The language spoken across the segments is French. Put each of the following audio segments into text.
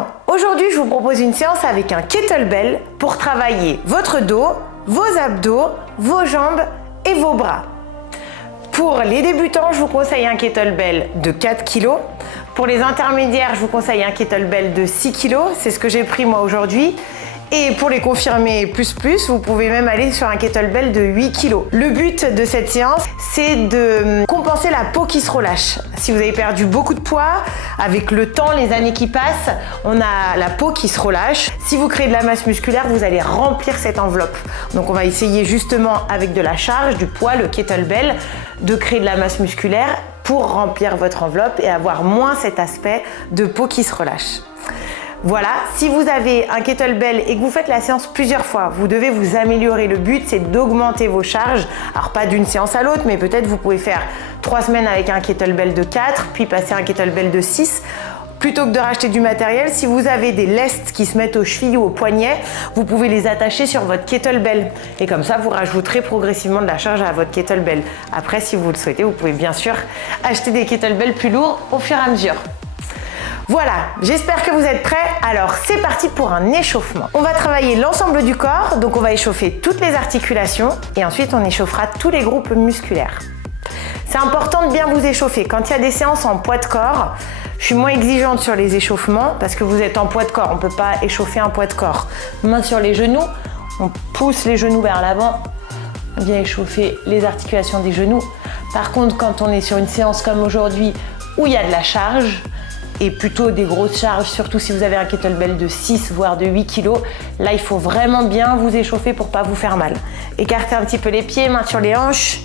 débutants, aujourd'hui je vous propose une séance avec un kettlebell pour travailler votre dos, vos abdos, vos jambes et vos bras. Pour les débutants, je vous conseille un kettlebell de 4 kg. Pour les intermédiaires, je vous conseille un kettlebell de 6 kg. C'est ce que j'ai pris moi aujourd'hui. Et pour les confirmés plus, vous pouvez même aller sur un kettlebell de 8 kg. Le but de cette séance, c'est de compenser la peau qui se relâche. Si vous avez perdu beaucoup de poids, avec le temps, les années qui passent, on a la peau qui se relâche. Si vous créez de la masse musculaire, vous allez remplir cette enveloppe. Donc on va essayer justement avec de la charge, du poids, le kettlebell, de créer de la masse musculaire pour remplir votre enveloppe et avoir moins cet aspect de peau qui se relâche. Voilà, si vous avez un kettlebell et que vous faites la séance plusieurs fois, vous devez vous améliorer. Le but, c'est d'augmenter vos charges. Alors pas d'une séance à l'autre, mais peut-être vous pouvez faire 3 semaines avec un kettlebell de 4, puis passer à un kettlebell de 6. Plutôt que de racheter du matériel, si vous avez des lestes qui se mettent aux chevilles ou aux poignets, vous pouvez les attacher sur votre kettlebell. Et comme ça, vous rajouterez progressivement de la charge à votre kettlebell. Après, si vous le souhaitez, vous pouvez bien sûr acheter des kettlebells plus lourds au fur et à mesure. Voilà, j'espère que vous êtes prêts. Alors c'est parti pour un échauffement. On va travailler l'ensemble du corps, donc on va échauffer toutes les articulations et ensuite on échauffera tous les groupes musculaires. C'est important de bien vous échauffer. Quand il y a des séances en poids de corps, je suis moins exigeante sur les échauffements parce que vous êtes en poids de corps, on ne peut pas échauffer un poids de corps. Main sur les genoux, on pousse les genoux vers l'avant, on vient échauffer les articulations des genoux. Par contre, quand on est sur une séance comme aujourd'hui où il y a de la charge, et plutôt des grosses charges, surtout si vous avez un kettlebell de 6 voire de 8 kg. Là, il faut vraiment bien vous échauffer pour pas vous faire mal. Écartez un petit peu les pieds, mains sur les hanches.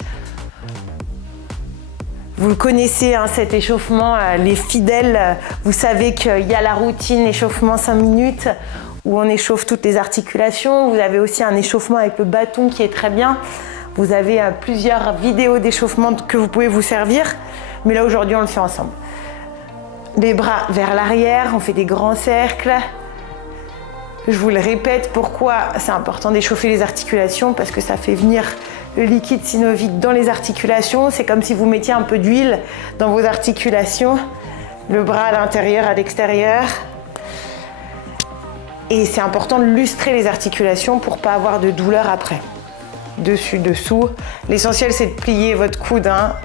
Vous le connaissez, hein, cet échauffement, les fidèles, vous savez qu'il y a la routine échauffement 5 minutes où on échauffe toutes les articulations. Vous avez aussi un échauffement avec le bâton qui est très bien. Vous avez plusieurs vidéos d'échauffement que vous pouvez vous servir. Mais là, aujourd'hui, on le fait ensemble. Les bras vers l'arrière, on fait des grands cercles. Je vous le répète, pourquoi c'est important d'échauffer les articulations? Parce que ça fait venir le liquide synovique dans les articulations. C'est comme si vous mettiez un peu d'huile dans vos articulations. Le bras à l'intérieur, à l'extérieur. Et c'est important de lustrer les articulations pour ne pas avoir de douleur après. Dessus, dessous. L'essentiel, c'est de plier votre coude, hein.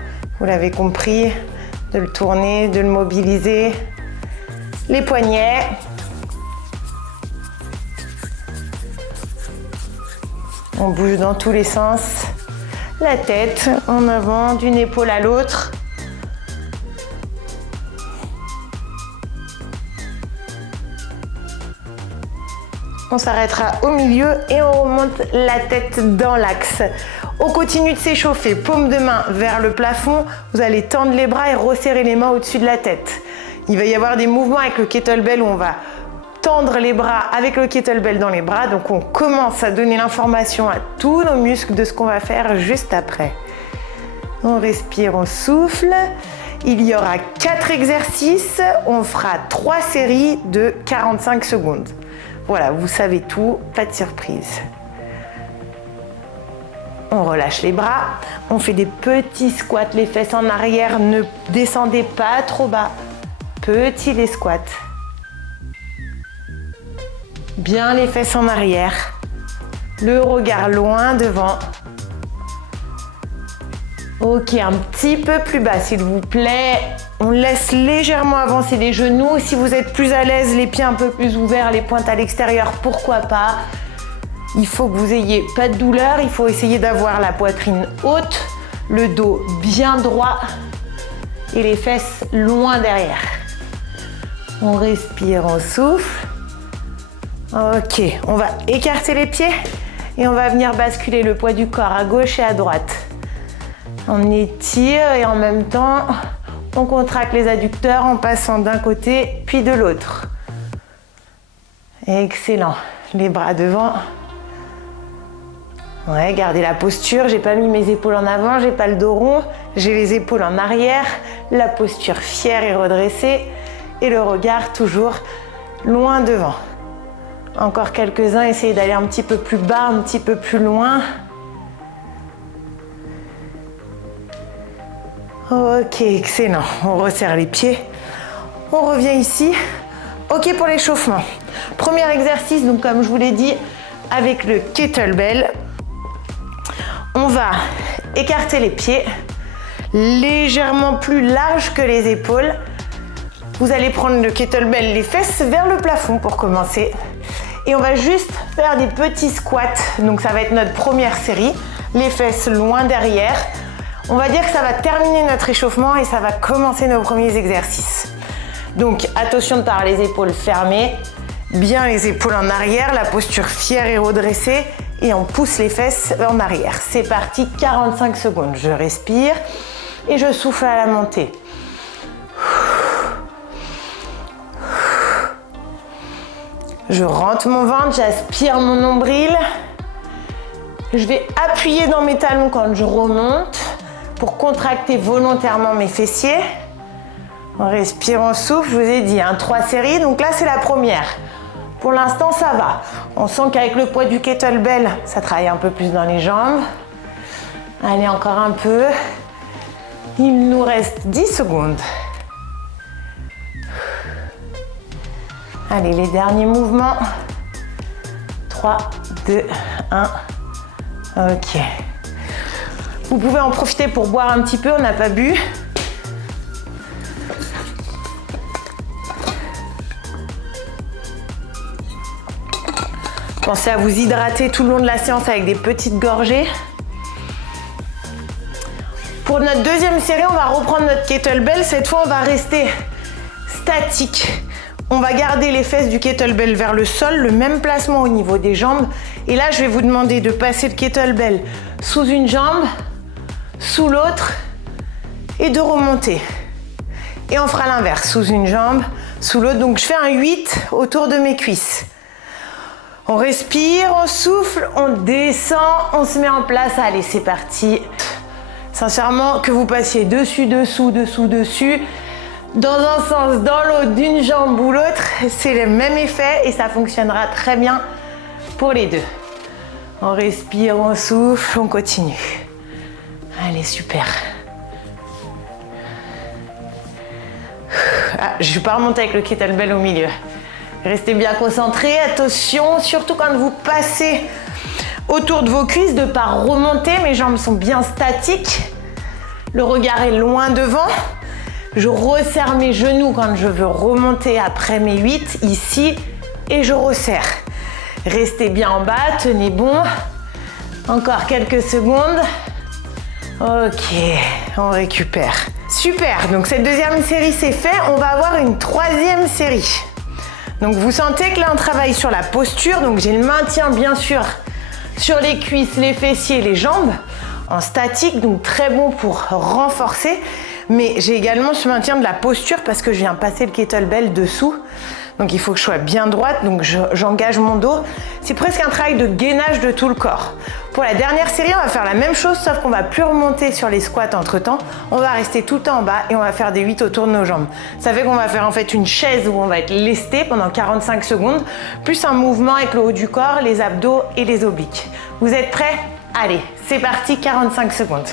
Vous l'avez compris. De le tourner, de le mobiliser. Les poignets. On bouge dans tous les sens. La tête en avant, d'une épaule à l'autre. On s'arrêtera au milieu et on remonte la tête dans l'axe. On continue de s'échauffer, paume de main vers le plafond. Vous allez tendre les bras et resserrer les mains au-dessus de la tête. Il va y avoir des mouvements avec le kettlebell où on va tendre les bras avec le kettlebell dans les bras. Donc on commence à donner l'information à tous nos muscles de ce qu'on va faire juste après. On respire, on souffle. Il y aura 4 exercices. On fera 3 séries de 45 secondes. Voilà, vous savez tout, pas de surprise. On relâche les bras, on fait des petits squats, les fesses en arrière, ne descendez pas trop bas. Petits les squats. Bien les fesses en arrière. Le regard loin devant. Ok, un petit peu plus bas s'il vous plaît. On laisse légèrement avancer les genoux. Si vous êtes plus à l'aise, les pieds un peu plus ouverts, les pointes à l'extérieur, pourquoi pas. Il faut que vous ayez pas de douleur, il faut essayer d'avoir la poitrine haute, le dos bien droit et les fesses loin derrière. On respire, on souffle. Ok, on va écarter les pieds et on va venir basculer le poids du corps à gauche et à droite. On étire et en même temps, on contracte les adducteurs en passant d'un côté puis de l'autre. Excellent. Les bras devant. Ouais, gardez la posture. J'ai pas mis mes épaules en avant, j'ai pas le dos rond, j'ai les épaules en arrière. La posture fière et redressée et le regard toujours loin devant. Encore quelques-uns, essayez d'aller un petit peu plus bas, un petit peu plus loin. Ok, excellent. On resserre les pieds. On revient ici Ok pour l'échauffement. Premier exercice, donc comme je vous l'ai dit, avec le kettlebell, on va écarter les pieds légèrement plus large que les épaules. Vous allez prendre le kettlebell, les fesses vers le plafond pour commencer. Et on va juste faire des petits squats. Donc ça va être notre première série. Les fesses loin derrière. On va dire que ça va terminer notre échauffement et ça va commencer nos premiers exercices. Donc attention de par les épaules fermées. Bien les épaules en arrière, la posture fière et redressée. Et on pousse les fesses en arrière. C'est parti, 45 secondes. Je respire et je souffle à la montée. Je rentre mon ventre, j'aspire mon nombril. Je vais appuyer dans mes talons quand je remonte pour contracter volontairement mes fessiers. On respire, on souffle. Je vous ai dit, 3 séries. Donc là, c'est la première. Pour l'instant, ça va. On sent qu'avec le poids du kettlebell, ça travaille un peu plus dans les jambes. Allez, encore un peu. Il nous reste 10 secondes. Allez, les derniers mouvements. 3, 2, 1. Ok. Vous pouvez en profiter pour boire un petit peu, on n'a pas bu. Pensez à vous hydrater tout le long de la séance avec des petites gorgées. Pour notre deuxième série, on va reprendre notre kettlebell. Cette fois, on va rester statique. On va garder les fesses du kettlebell vers le sol, le même placement au niveau des jambes. Et là, je vais vous demander de passer le kettlebell sous une jambe, sous l'autre et de remonter. Et on fera l'inverse, sous une jambe, sous l'autre. Donc, je fais un 8 autour de mes cuisses. On respire, on souffle, on descend, on se met en place. Allez, c'est parti. Sincèrement, que vous passiez dessus, dessous, dessous, dessus, dans un sens, dans l'autre, d'une jambe ou l'autre, c'est le même effet et ça fonctionnera très bien pour les deux. On respire, on souffle, on continue. Allez, super. Ah, je ne vais pas remonter avec le kettlebell au milieu. Restez bien concentrés, attention, surtout quand vous passez autour de vos cuisses, de ne pas remonter. Mes jambes sont bien statiques. Le regard est loin devant. Je resserre mes genoux quand je veux remonter après mes 8 ici et je resserre. Restez bien en bas, tenez bon. Encore quelques secondes. Ok, on récupère. Super, donc cette deuxième série c'est fait. On va avoir une troisième série. Donc vous sentez que là on travaille sur la posture. Donc j'ai le maintien bien sûr sur les cuisses, les fessiers, les jambes en statique. Donc très bon pour renforcer. Mais j'ai également ce maintien de la posture parce que je viens passer le kettlebell dessous. Donc il faut que je sois bien droite, donc j'engage mon dos. C'est presque un travail de gainage de tout le corps. Pour la dernière série, on va faire la même chose, sauf qu'on va plus remonter sur les squats entre temps. On va rester tout en bas et on va faire des 8 autour de nos jambes. Ça fait qu'on va faire en fait une chaise où on va être lesté pendant 45 secondes, plus un mouvement avec le haut du corps, les abdos et les obliques. Vous êtes prêts? Allez, c'est parti, 45 secondes.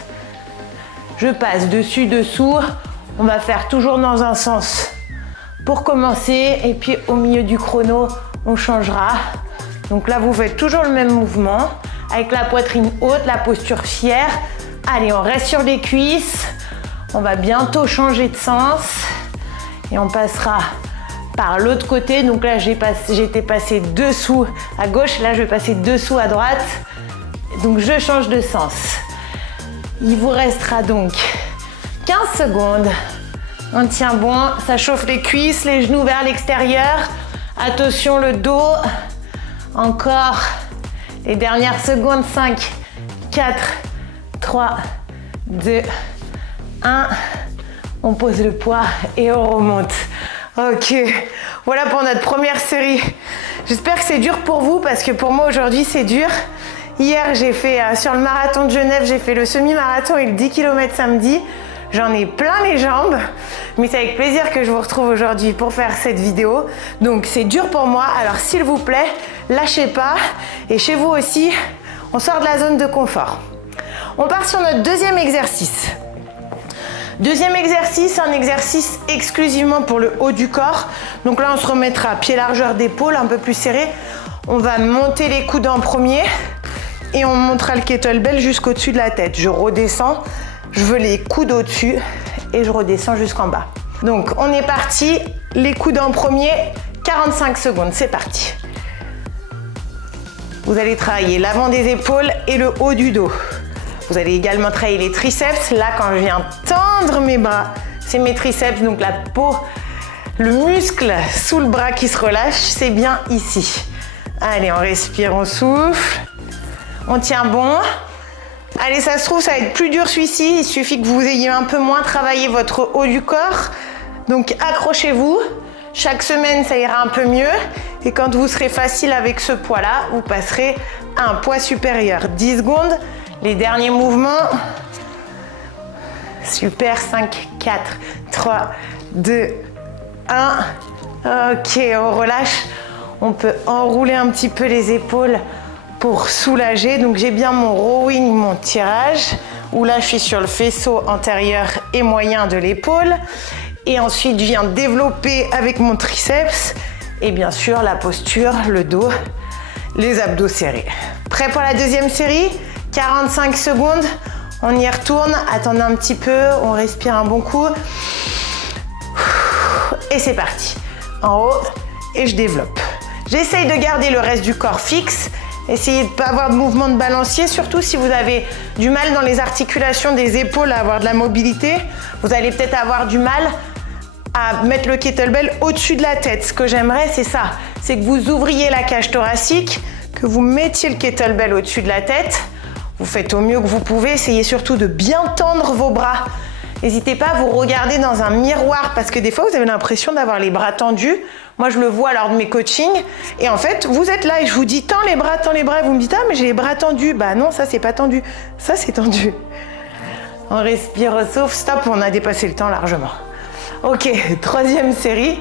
Je passe dessus, dessous. On va faire toujours dans un sens pour commencer. Et puis au milieu du chrono, on changera. Donc là, vous faites toujours le même mouvement avec la poitrine haute, la posture fière. Allez, on reste sur les cuisses. On va bientôt changer de sens. Et on passera par l'autre côté. Donc là, j'étais passé dessous à gauche. Là, je vais passer dessous à droite. Donc je change de sens. Il vous restera donc 15 secondes. On tient bon, ça chauffe les cuisses, les genoux vers l'extérieur. Attention le dos. Encore les dernières secondes. 5, 4, 3, 2, 1. On pose le poids et on remonte. Ok, voilà pour notre première série. J'espère que c'est dur pour vous parce que pour moi aujourd'hui c'est dur. Hier, j'ai fait sur le marathon de Genève, j'ai fait le semi-marathon et le 10 km samedi. J'en ai plein les jambes, mais c'est avec plaisir que je vous retrouve aujourd'hui pour faire cette vidéo. Donc c'est dur pour moi, alors s'il vous plaît, lâchez pas. Et chez vous aussi, on sort de la zone de confort. On part sur notre deuxième exercice. Deuxième exercice, un exercice exclusivement pour le haut du corps. Donc là, on se remettra pied largeur d'épaule, un peu plus serré. On va monter les coudes en premier et on montera le kettlebell jusqu'au-dessus de la tête. Je redescends, je veux les coudes au-dessus et je redescends jusqu'en bas. Donc, on est parti. Les coudes en premier, 45 secondes. C'est parti. Vous allez travailler l'avant des épaules et le haut du dos. Vous allez également travailler les triceps. Là, quand je viens tendre mes bras, c'est mes triceps, donc la peau, le muscle sous le bras qui se relâche, c'est bien ici. Allez, on respire, on souffle. On tient bon. Allez, ça se trouve, ça va être plus dur celui-ci. Il suffit que vous ayez un peu moins travaillé votre haut du corps. Donc, accrochez-vous. Chaque semaine, ça ira un peu mieux. Et quand vous serez facile avec ce poids-là, vous passerez à un poids supérieur. 10 secondes. Les derniers mouvements. Super, 5, 4, 3, 2, 1. Ok, on relâche. On peut enrouler un petit peu les épaules pour soulager. Donc j'ai bien mon rowing, mon tirage, où là je suis sur le faisceau antérieur et moyen de l'épaule. Et ensuite je viens développer avec mon triceps et bien sûr la posture, le dos, les abdos serrés. Prêt pour la deuxième série? 45 secondes, on y retourne, attendez un petit peu, on respire un bon coup. Et c'est parti. En haut et je développe. J'essaye de garder le reste du corps fixe. Essayez de ne pas avoir de mouvement de balancier, surtout si vous avez du mal dans les articulations des épaules à avoir de la mobilité. Vous allez peut-être avoir du mal à mettre le kettlebell au-dessus de la tête. Ce que j'aimerais, c'est ça. C'est que vous ouvriez la cage thoracique, que vous mettiez le kettlebell au-dessus de la tête. Vous faites au mieux que vous pouvez. Essayez surtout de bien tendre vos bras. N'hésitez pas à vous regarder dans un miroir parce que des fois, vous avez l'impression d'avoir les bras tendus. Moi, je le vois lors de mes coachings. Et en fait, vous êtes là et je vous dis tends les bras. Et vous me dites ah, mais j'ai les bras tendus. Bah non, ça, c'est pas tendu. Ça, c'est tendu. On respire, sauf stop, on a dépassé le temps largement. Ok, troisième série.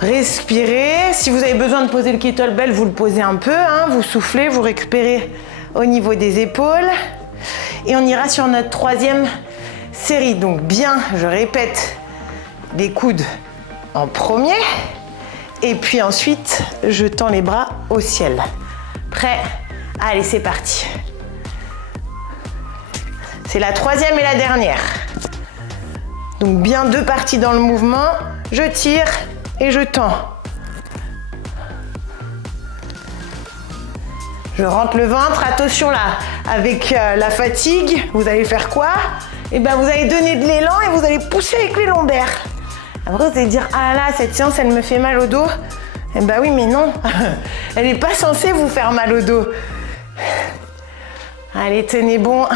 Respirez. Si vous avez besoin de poser le kettlebell, vous le posez un peu. Vous soufflez, vous récupérez au niveau des épaules. Et on ira sur notre troisième série. Donc bien, je répète, les coudes en premier. Et puis ensuite, je tends les bras au ciel. Prêt? Allez, c'est parti. C'est la troisième et la dernière. Donc bien deux parties dans le mouvement. Je tire et je tends. Je rentre le ventre. Attention là, avec la fatigue, vous allez faire quoi? Eh bien, vous allez donner de l'élan et vous allez pousser avec les lombaires. Après, vous allez dire, ah là, cette séance, elle me fait mal au dos. Eh bien oui, mais non. Elle n'est pas censée vous faire mal au dos. Allez, tenez bon.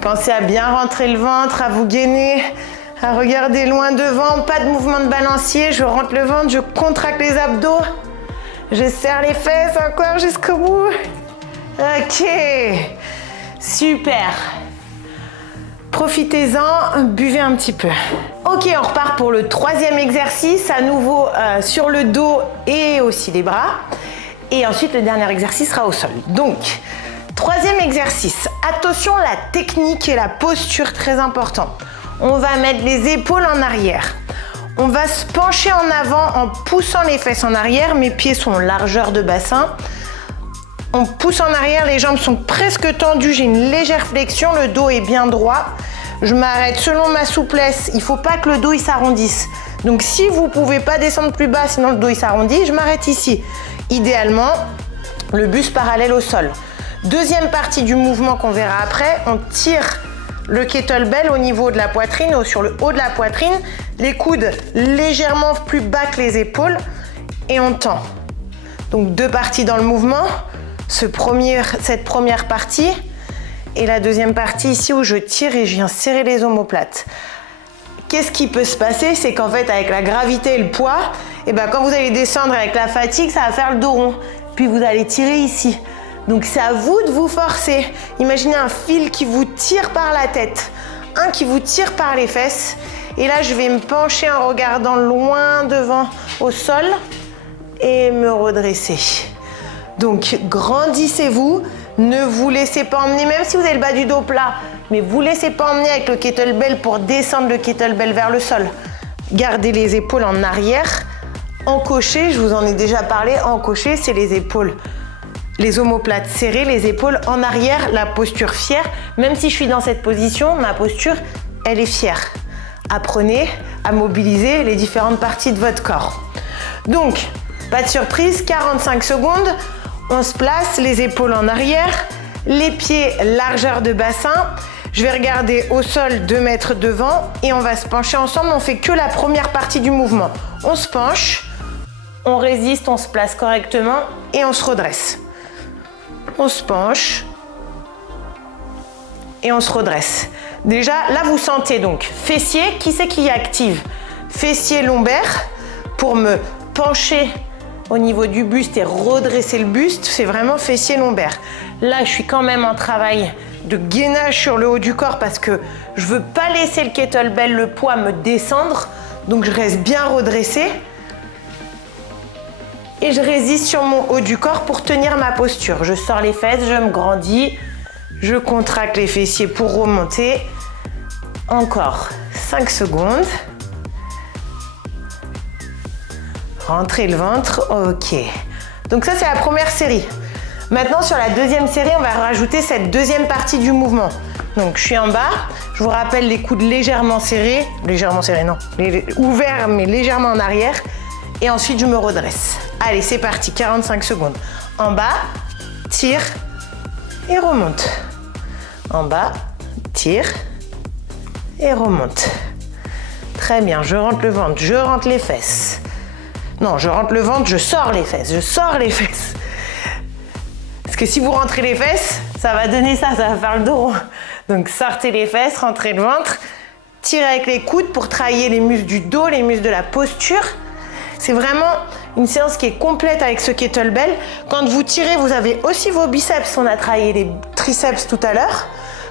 Pensez à bien rentrer le ventre, à vous gainer, à regarder loin devant. Pas de mouvement de balancier. Je rentre le ventre, je contracte les abdos. Je serre les fesses encore jusqu'au bout. Ok. Super. Profitez-en, buvez un petit peu. Ok, on repart pour le troisième exercice, à nouveau sur le dos et aussi les bras. Et ensuite, le dernier exercice sera au sol. Donc, troisième exercice. Attention, la technique et la posture, très important. On va mettre les épaules en arrière. On va se pencher en avant en poussant les fesses en arrière. Mes pieds sont largeur de bassin. On pousse en arrière, les jambes sont presque tendues. J'ai une légère flexion, le dos est bien droit. Je m'arrête selon ma souplesse. Il ne faut pas que le dos il s'arrondisse. Donc si vous ne pouvez pas descendre plus bas, sinon le dos il s'arrondit, je m'arrête ici. Idéalement, le buste parallèle au sol. Deuxième partie du mouvement qu'on verra après, on tire le kettlebell au niveau de la poitrine ou sur le haut de la poitrine, les coudes légèrement plus bas que les épaules et on tend. Donc deux parties dans le mouvement, cette première partie et la deuxième partie ici où je tire et je viens serrer les omoplates. Qu'est-ce qui peut se passer? C'est qu'en fait avec la gravité et le poids, et ben quand vous allez descendre avec la fatigue, ça va faire le dos rond. Puis vous allez tirer ici. Donc c'est à vous de vous forcer. Imaginez un fil qui vous tire par la tête, un qui vous tire par les fesses. Et là, je vais me pencher en regardant loin devant au sol et me redresser. Donc grandissez-vous, Ne vous laissez pas emmener, même si vous avez le bas du dos plat, mais vous laissez pas emmener avec le kettlebell pour descendre le kettlebell vers le sol. Gardez les épaules en arrière. Encoché, je vous en ai déjà parlé, encoché, c'est les épaules. Les omoplates serrées, les épaules en arrière, la posture fière. Même si je suis dans cette position, ma posture, elle est fière. Apprenez à mobiliser les différentes parties de votre corps. Donc, pas de surprise, 45 secondes. On se place, les épaules en arrière, les pieds largeur de bassin. Je vais regarder au sol 2 mètres devant et on va se pencher ensemble. On fait que la première partie du mouvement. On se penche, on résiste, on se place correctement et on se redresse. On se penche et on se redresse. Déjà, là vous sentez donc fessier, qui c'est qui active? Fessier lombaire pour me pencher au niveau du buste et redresser le buste, c'est vraiment fessier lombaire. Là, je suis quand même en travail de gainage sur le haut du corps parce que je veux pas laisser le kettlebell, le poids me descendre, donc je reste bien redressée. Et je résiste sur mon haut du corps pour tenir ma posture. Je sors les fesses, je me grandis, je contracte les fessiers pour remonter. Encore 5 secondes. Rentrez le ventre, ok. Donc ça c'est la première série. Maintenant sur la deuxième série, on va rajouter cette deuxième partie du mouvement. Donc je suis en bas, je vous rappelle les coudes légèrement serrés non, ouverts mais légèrement en arrière. Et ensuite je me redresse. Allez c'est parti, 45 secondes. En bas, tire et remonte. En bas, tire et remonte. Très bien, je rentre le ventre, je rentre les fesses. Non, je rentre le ventre, je sors les fesses, je sors les fesses. Parce que si vous rentrez les fesses, ça va donner ça va faire le dos rond. Donc sortez les fesses, rentrez le ventre, tirez avec les coudes pour travailler les muscles du dos, les muscles de la posture. C'est vraiment une séance qui est complète avec ce kettlebell. Quand vous tirez, vous avez aussi vos biceps. On a travaillé les triceps tout à l'heure.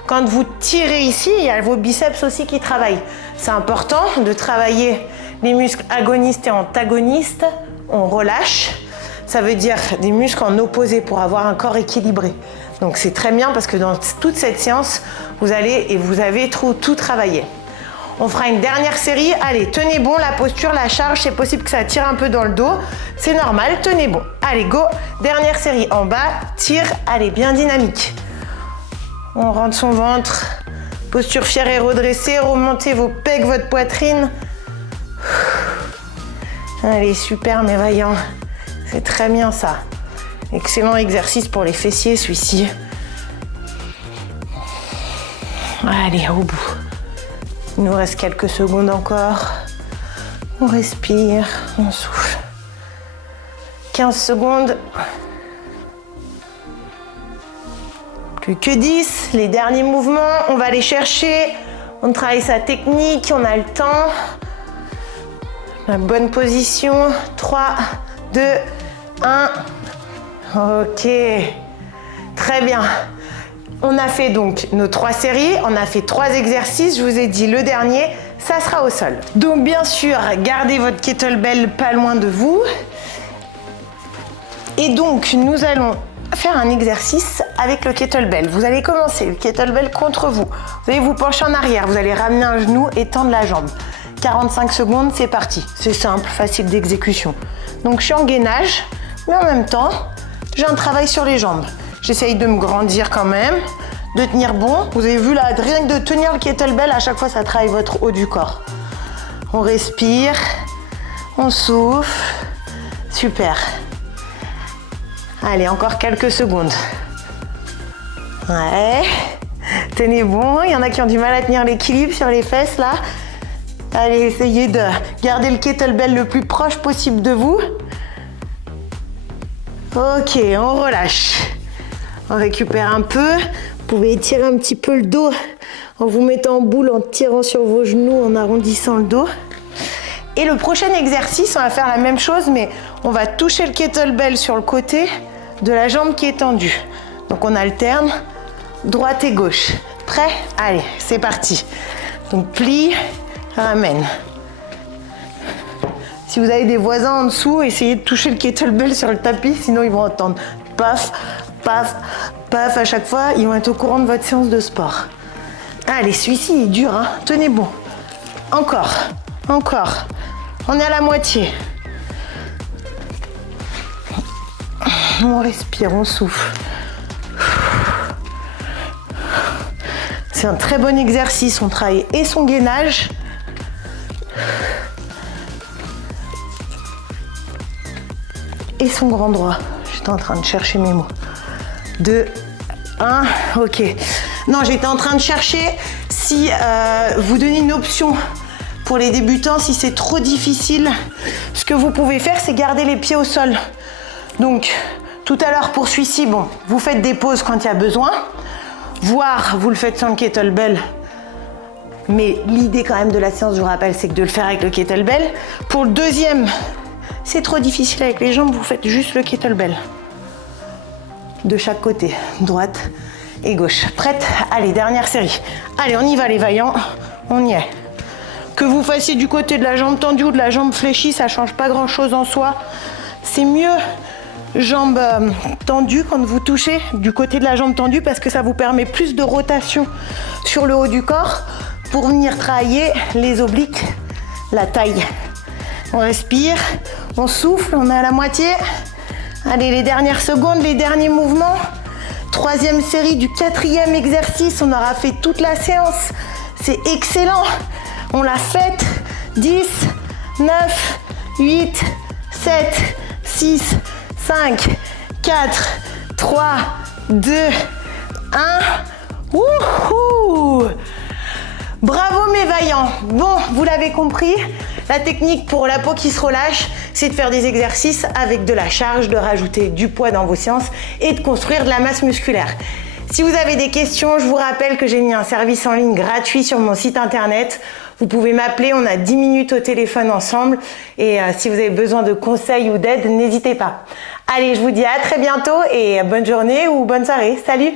Quand vous tirez ici, il y a vos biceps aussi qui travaillent. C'est important de travailler les muscles agonistes et antagonistes. On relâche. Ça veut dire des muscles en opposé pour avoir un corps équilibré. Donc c'est très bien parce que dans toute cette séance, vous avez tout travaillé. On fera une dernière série. Allez, tenez bon, la posture, la charge, c'est possible que ça tire un peu dans le dos. C'est normal, tenez bon. Allez, go. Dernière série. En bas, tire. Allez, bien dynamique. On rentre son ventre. Posture fière et redressée. Remontez vos pecs, votre poitrine. Allez, super, mes vaillants. C'est très bien ça. Excellent exercice pour les fessiers, celui-ci. Allez, au bout. Il nous reste quelques secondes encore. On respire, on souffle. 15 secondes. Plus que 10. Les derniers mouvements, on va les chercher. On travaille sa technique, on a le temps. La bonne position. 3, 2, 1. Ok. Très bien. On a fait donc nos 3 séries, on a fait 3 exercices, je vous ai dit le dernier, ça sera au sol. Donc bien sûr, gardez votre kettlebell pas loin de vous. Et donc, nous allons faire un exercice avec le kettlebell. Vous allez commencer le kettlebell contre vous. Vous allez vous pencher en arrière, vous allez ramener un genou et tendre la jambe. 45 secondes, c'est parti. C'est simple, facile d'exécution. Donc je suis en gainage, mais en même temps, j'ai un travail sur les jambes. J'essaye de me grandir quand même, de tenir bon. Vous avez vu là, rien que de tenir le kettlebell, à chaque fois ça travaille votre haut du corps. On respire, on souffle. Super. Allez, encore quelques secondes. Ouais. Tenez bon, il y en a qui ont du mal à tenir l'équilibre sur les fesses là. Allez, essayez de garder le kettlebell le plus proche possible de vous. Ok, on relâche. On récupère un peu. Vous pouvez étirer un petit peu le dos en vous mettant en boule, en tirant sur vos genoux, en arrondissant le dos. Et le prochain exercice, on va faire la même chose, mais on va toucher le kettlebell sur le côté de la jambe qui est tendue. Donc on alterne droite et gauche. Prêt? Allez, c'est parti. Donc plie, ramène. Si vous avez des voisins en dessous, essayez de toucher le kettlebell sur le tapis, sinon ils vont entendre paf, paf, Paf, à chaque fois, ils vont être au courant de votre séance de sport. Allez, celui-ci il est dur, hein. Tenez bon. Encore, encore. On est à la moitié. On respire, on souffle. C'est un très bon exercice. On travaille et son gainage et son grand droit. J'étais en train de chercher mes mots. 2, 1, ok. Non, j'étais en train de chercher si vous donnez une option pour les débutants, si c'est trop difficile. Ce que vous pouvez faire, c'est garder les pieds au sol. Donc, tout à l'heure pour celui-ci, bon, vous faites des pauses quand il y a besoin. Voire, vous le faites sans le kettlebell. Mais l'idée quand même de la séance, je vous rappelle, c'est que de le faire avec le kettlebell. Pour le deuxième, c'est trop difficile avec les jambes, vous faites juste le kettlebell. De chaque côté, droite et gauche. Prête? Allez, dernière série. Allez, on y va les vaillants, on y est. Que vous fassiez du côté de la jambe tendue ou de la jambe fléchie, ça change pas grand chose en soi. C'est mieux jambe tendue quand vous touchez du côté de la jambe tendue parce que ça vous permet plus de rotation sur le haut du corps pour venir travailler les obliques, la taille. On respire, on souffle, on est à la moitié. Allez, les dernières secondes, les derniers mouvements. Troisième série du quatrième exercice, on aura fait toute la séance. C'est excellent. On l'a faite. 10, 9, 8, 7, 6, 5, 4, 3, 2, 1. Wouhou! Bravo mes vaillants! Bon, vous l'avez compris, la technique pour la peau qui se relâche, c'est de faire des exercices avec de la charge, de rajouter du poids dans vos séances et de construire de la masse musculaire. Si vous avez des questions, je vous rappelle que j'ai mis un service en ligne gratuit sur mon site internet. Vous pouvez m'appeler, on a 10 minutes au téléphone ensemble. Et si vous avez besoin de conseils ou d'aide, n'hésitez pas. Allez, je vous dis à très bientôt et bonne journée ou bonne soirée. Salut!